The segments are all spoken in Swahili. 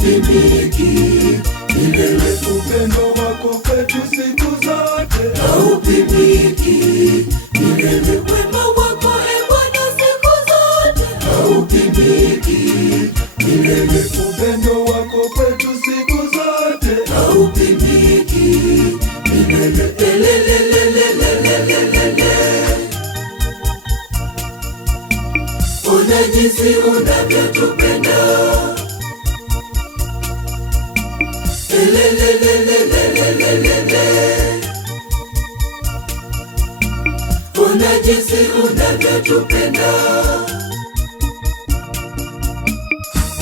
haupimiki. Milele upendo wako kwetu siku zote haupimiki. Milele wema wako Bwana siku zote haupimiki. Milele upendo wako kwetu siku zote haupimiki. Milele elelelelelelelele. Ona jinsi unavyotupenda. Elelelelelelelele. Ona jinsi unavyotupenda.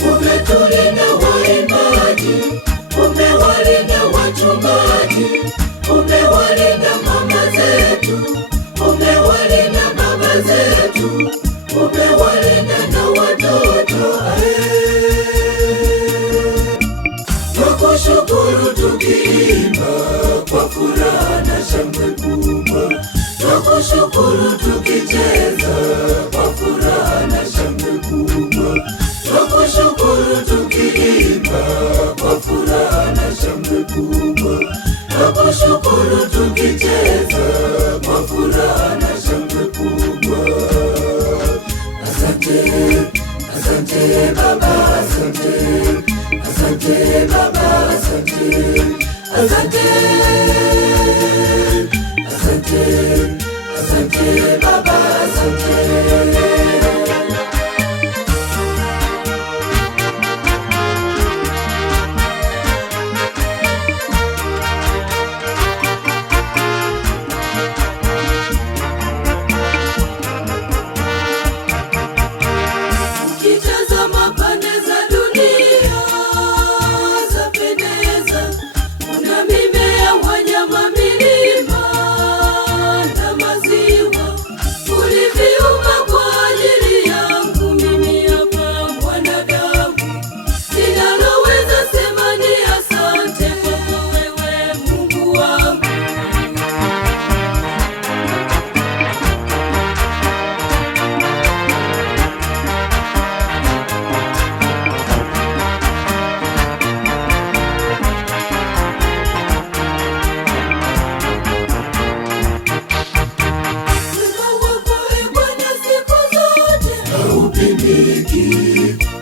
Umetulinda waimbaji, umewalinda wachungaji, umewalinda mama zetu, umewalinda baba zetu, umewalinda na watoto. Twakushukuru tukiimba kwa furaha na shangwe kubwa. Twakushukuru tukicheza kwa furaha na shangwe kubwa. Twakushukuru tukiimba kwa furaha na shangwe kubwa. Twakushukuru tukicheza kwa furaha na shangwe kubwa. Asante, asante Baba, asante, asante Baba, asante, asante, asante, asante Baba, asante.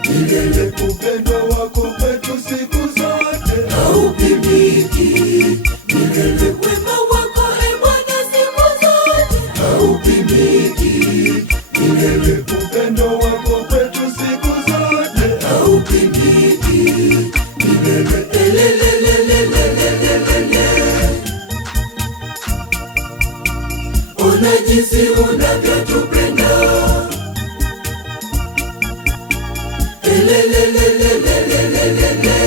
Milele upendo wako kwetu siku zote haupimiki. Milele wema wako Bwana siku zote haupimiki. Milele upendo wako kwetu siku zote haupimiki. Milele elelelelelelelele. Ona jinsi unavyotupenda. Elelelelelelelele.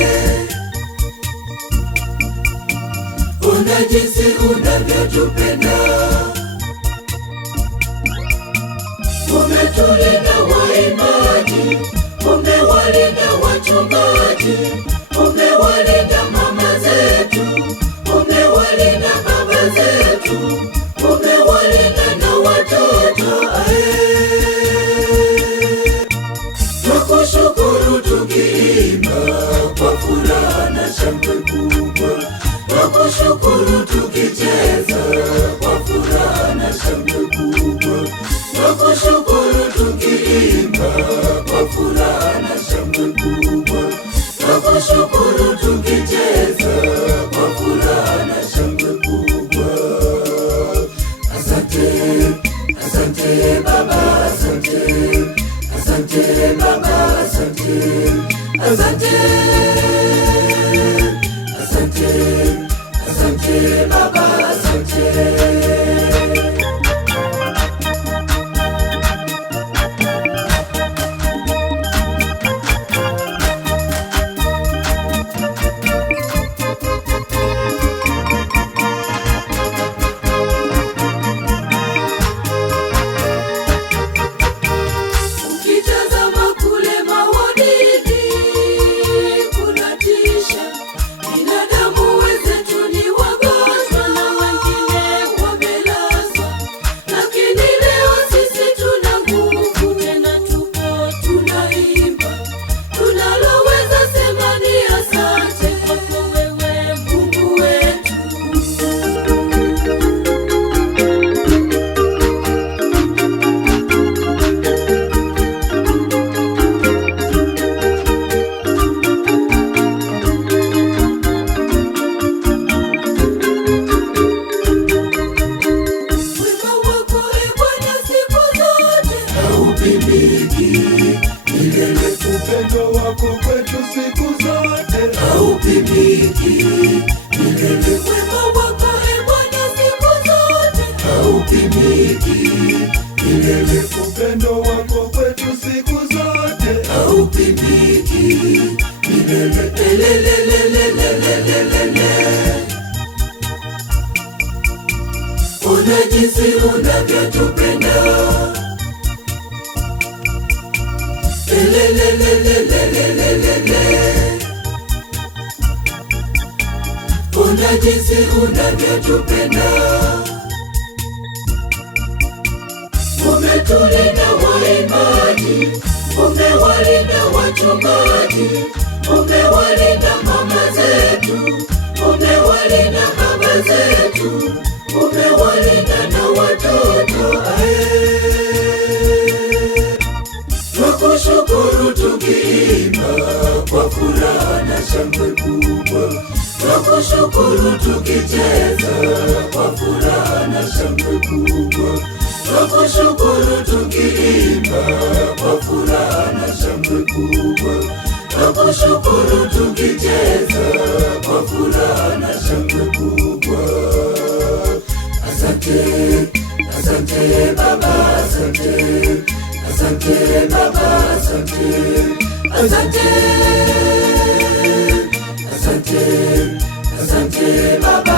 Ona jinsi unavyotupenda. Umetulinda waimbaji, umewalinda wachungaji, umewalinda mama zetu, umewalinda baba zetu, umewalinda na watoto. Twakushukuru tukiimba kwa furaha na shangwe kubwa. Twakushukuru tukicheza kwa furaha na shangwe kubwa. Twakushukuru tukiimba kwa furaha na shangwe kubwa. Twakushukuru tukicheza kwa furaha na shangwe kubwa. Asante, asante Baba, asante, asante Baba, asante, asante, asante, asante Baba, asante. wako kwetu siku zote haupimiki. Milele wema wako e Bwana siku zote haupimiki. Milele upendo wako kwetu siku zote haupimiki. Milele elelelelelelelele. Ona jinsi unavyotupenda elelelelelelelele. Ona jinsi unavyotupenda. Umetulinda waimbaji, umewalinda wachungaji, umewalinda mama zetu, umewalinda baba zetu, umewalinda na watoto. Twakushukuru tukiimba kwa furaha na shangwe kubwa. Twakushukuru tukicheza kwa furaha na shangwe kubwa. Twakushukuru tukiimba kwa furaha na shangwe kubwa. Twakushukuru tukicheza kwa furaha na shangwe kubwa. Asante, asante Baba, asante, asante Baba, asante, asante, asante, asante Baba.